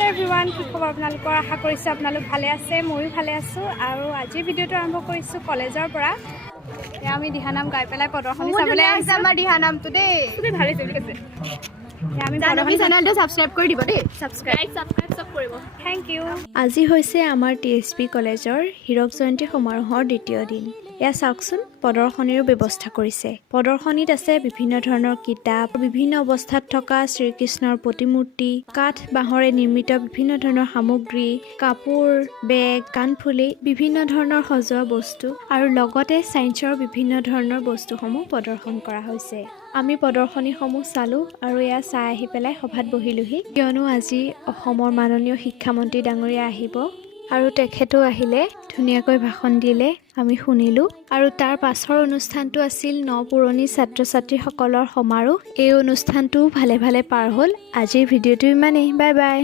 Hello everyone, কি খবৰ আপোনালোকৰ আশা কৰিছো আপোনালোক ভালে আছে মইও ভালে আছো আৰু আজিৰ ভিডিওটো আৰম্ভ কৰিছো কলেজৰ পৰা আমি দিহানাম গাই পেলাই প্ৰদৰ্শনী চাবলৈ আহিছো আমাৰ দিহানামটো দেই খুব ভালে চলি আছে আমি জাহ্নবী চেনেলটো সাবস্ক্ৰাইব কৰি দিব দেই সাবস্ক্ৰাইব সব কৰিব থ্যাংক ইউ আজি হৈছে আমাৰ THB কলেজৰ হীৰক জয়ন্তী সমাৰোহৰ দ্বিতীয় দিন ইয়া চাওকচোন প্ৰদৰ্শনীৰ ব্যৱস্থা কৰিছে প্ৰদৰ্শনীত আছে বিভিন্ন ধৰণৰ কিতাপ বিভিন্ন অৱস্থাত থকা শ্ৰীকৃষ্ণৰ প্ৰতিমূৰ্তি কাঠ বাঁহৰে নিৰ্মিত বিভিন্ন ধৰণৰ সামগ্ৰী কাপোৰ বেগ কাণফুলি বিভিন্ন ধৰণৰ সজোৱা বস্তু আৰু লগতে সায়েন্সৰ বিভিন্ন ধৰণৰ বস্তুসমূহ প্ৰদৰ্শন কৰা হৈছে আমি প্ৰদৰ্শনীসমূহ চালো আৰু ইয়া চাই আহি পেলাই সভাত বহিলোহি কিয়নো আজি অসমৰ মাননীয় শিক্ষামন্ত্ৰী ডাঙৰীয়া আহিব আৰু তেখেতো আহিলে ধুনীয়াকৈ ভাষণ দিলে আমি শুনিলো আৰু তাৰ পাছৰ অনুষ্ঠানটো আছিল নপুৰণি ছাত্ৰ-ছাত্ৰীসকলৰ সমাৰোহ এই অনুষ্ঠানটো ভালে ভালে পাৰ হ'ল আজিৰ ভিডিওটো ইমানেই বাই বাই